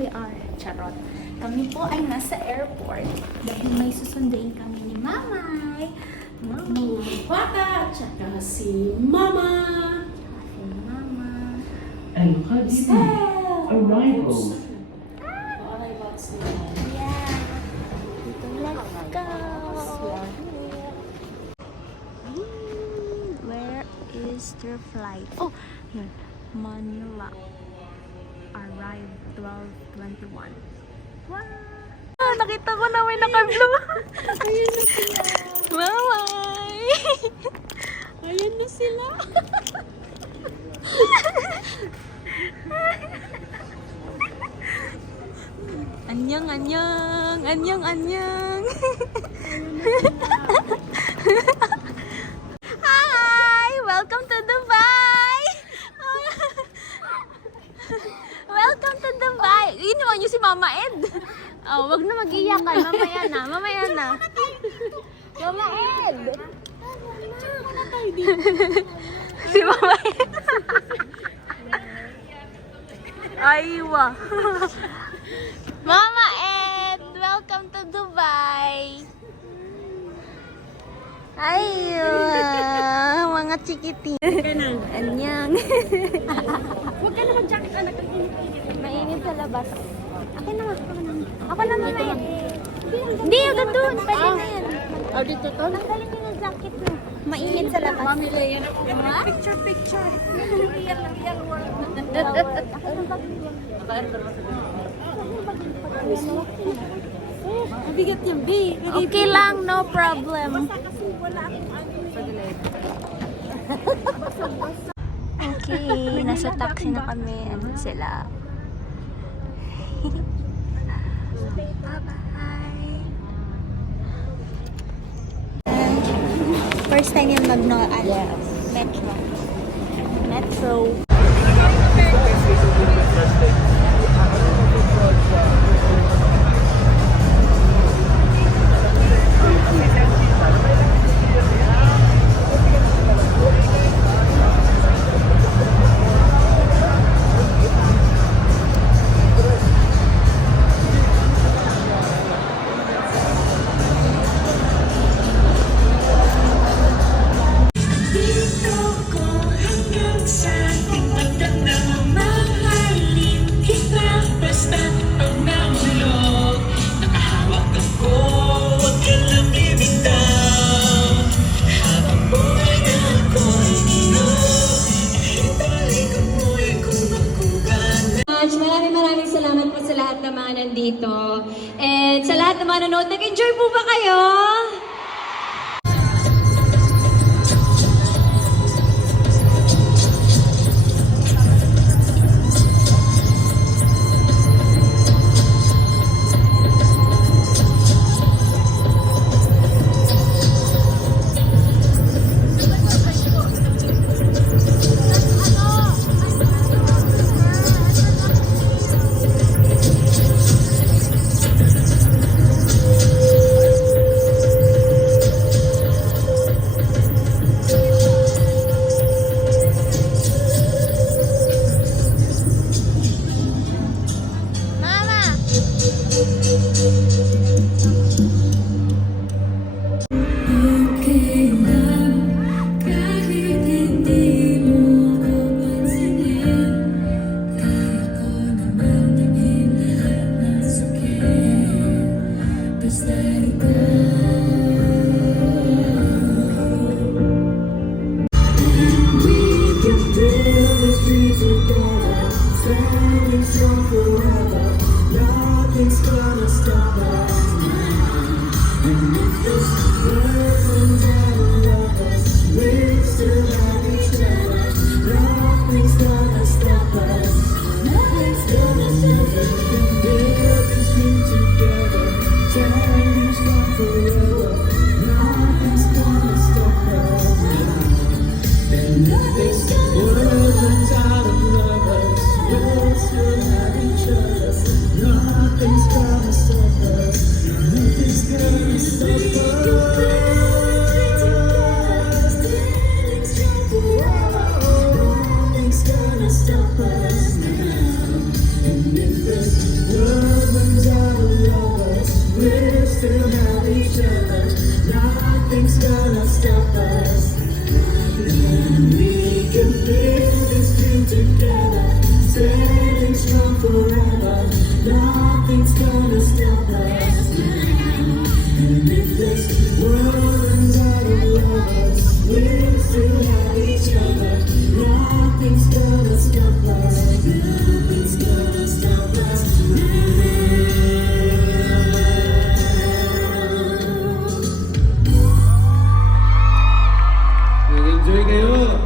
we are. Charot. Kami po ay nasa airport dahil may susunduin kami ni Mamay. Mga bata, tsaka si Mama. Si Mama. And arrivals. Arrivals nila. Yeah. Let's go. Where is their flight? Oh, yun. Manila. Arrive 12:21. Wow! Ah, nakita ko na may naka-blue. Ayun na sila. Mamay! Ayun na sila. Anyang, anyang! Anyang, anyang! Hi! Welcome to Dubai! Welcome to Dubai! Iniwan niyo si Mama Ed. Oh, wag na mag-iyakan. Mamaya na. Mamaya na. Mama Ed! Si Mama Ed. Aywa. Mama Ed! Welcome to Dubai! Aywa! Mga chikiti. Anyang. Huwag ka na mag-jacket, anak. Mainit sa labas. Akin na. Ako na mamaya. Hindi, agad doon. Pwede na yan. Oh, dito to? Tanggalin niyo yung jacket mo. Mainit sa labas. Mami Leia. Ha? Picture. Real world. Ako na ba? Mabigat yan, B. Okay lang, no problem. Kasi wala akong Okay, nasa taxi na kami. Ano sila? Bye-bye. First time yung Metro. Metro. Maraming salamat po sa lahat ng mga nandito. And sa lahat ng mga nanonood, nag-enjoy po ba kayo? Nothing's gonna stop us. still have each other. Nothing's gonna stop us. And we can build this dream together, standing strong forever. Nothing's gonna stop us. And if this world runs out of lovers, we'll still have each other. Nothing's gonna stop us. Nothing's gonna stop us Enjoy kayo!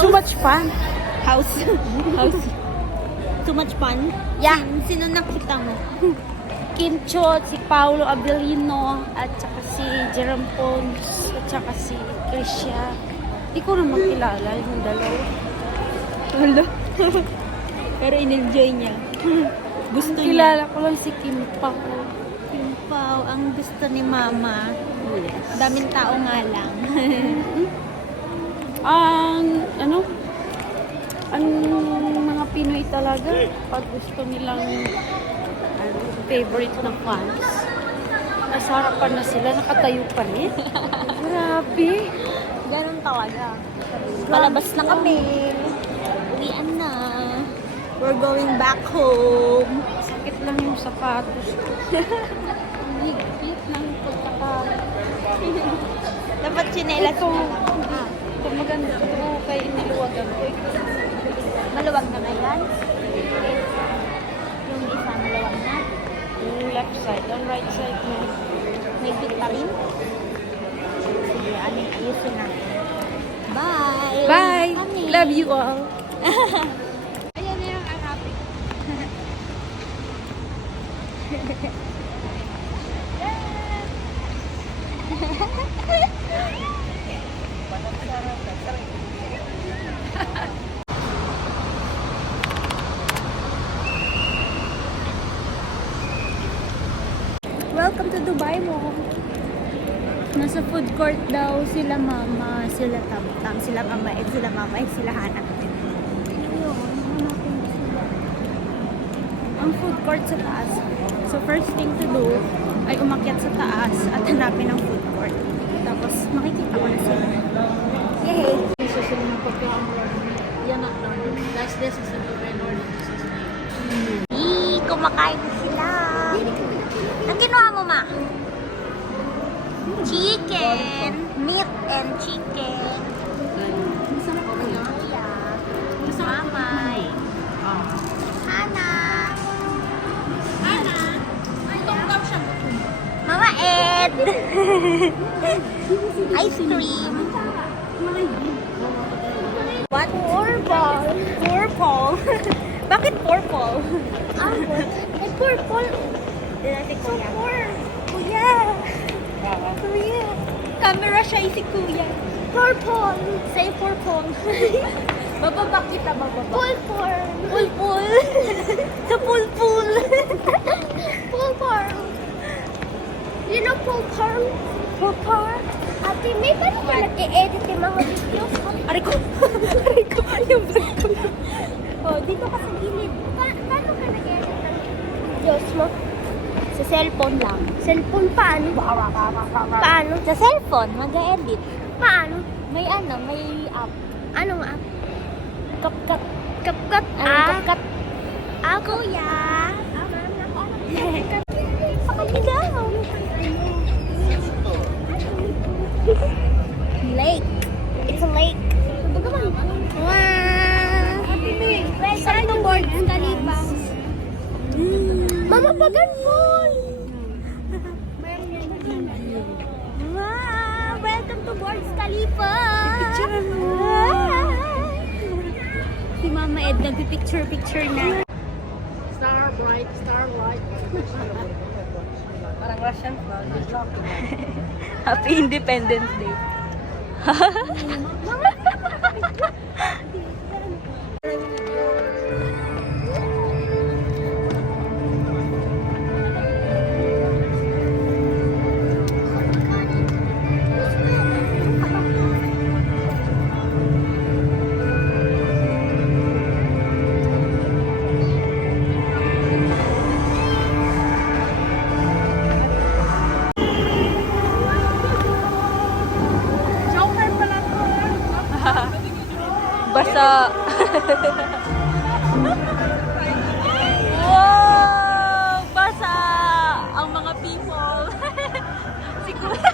Too much fun. House. House. Too much fun? Yeah. Sino nakita mo? Kim Cho, si Paolo Abelino, at saka si Jerome Pons, at saka si Krisha. Di ko naman kilala yung dalawa. Wala. Pero in-enjoy niya. Gusto niya. Kilala ko lang si Kim Pao. Yung Pao, ang gusto ni Mama. Daming tao nga lang. Ang mga Pinoy talaga, pag gusto nilang favorite na fans, nasa harapan na sila, nakatayo pa rin. Grabe. Ganun talaga. Palabas na kami. Uwian na. We're going back home. Sakit lang yung sapatos ko. Ang higpit ng pagkaka... Dapat chinelas Ito, na lang. ito maganda ito kay iniluwagan ko. Maluwag na ngayon. Yung isa maluwag na. Yung left side, ang right side na. May fit pa rin. Sige, ayusin natin. Bye! Bye! Kami. Love you all! Ayan na yung arapin. Welcome to Dubai Mall. Nasa food court daw sila Mama, sila Tamtam, sila Mamaeg, sila Mamaeg, sila Hana. Ayun, hanapin sila. Ang food court sa taas. So first thing to do ay umakyat sa taas at hanapin ang food court. Tapos makikita ko na sila. Yay! Kumakain na sila. Ang kinuha mo, Ma? Chicken. Meat and chicken. Kuya. Mamay. Hana. Hana. Mama Ed. Ice cream. What? Purple. Purple. Bakit purple? Purple. Si Kuya. Kuya. Kuya. Camera shy si Kuya. Purple. Say purple. Bababa kita, bababa. Pulpul. Pulpul. Sa pulpul. Pulpul. You know pulpul? Pulpul? Ate, may paano ka nag-e-edit yung mga videos? Aray ko. Aray ko. Yung bag ko. Oh, dito ka sa gilid. Paano ka nag-edit ng videos mo? Sa cellphone lang. Cellphone paano? Paano? Sa cellphone, mag-edit. Paano? May app. Anong app? CapCut. CapCut? CapCut? Kuya. Pakaligaw. Lake. It's a lake. Wow. Welcome to Burj Khalifa. Mama Paganpol. Wow. Welcome to Burj Khalifa. Picture mo. Si Mama Ed nagpipicture-picture na. Star bright, star white. Parang Russian flag. Happy Independence Day. Wow! Basa ang mga people. Si Kuya.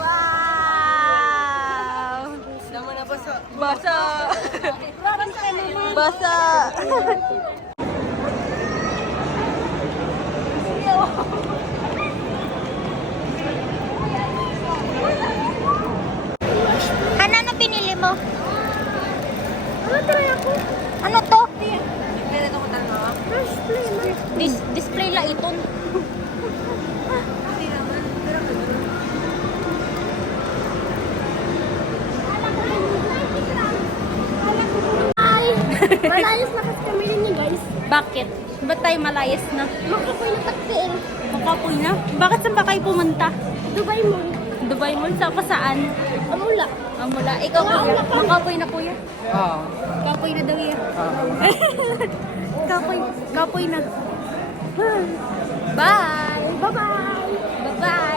Wow! Basa! Basa! Ano pinili mo? Ano to? Display la iton. Malayos na kasi kami rin guys. Bakit? Ba't tayo malayas na? Makapoy na taksi. Makapoy na? Bakit saan ba kayo pumunta? Dubai Mall. Dubai Mall? Sa pa saan? Amula. Mula. Ikaw kuya? Makapoy na kuya? Oo. Kapoy na daw yan. Kapoy na. Bye! Bye-bye. Bye-bye!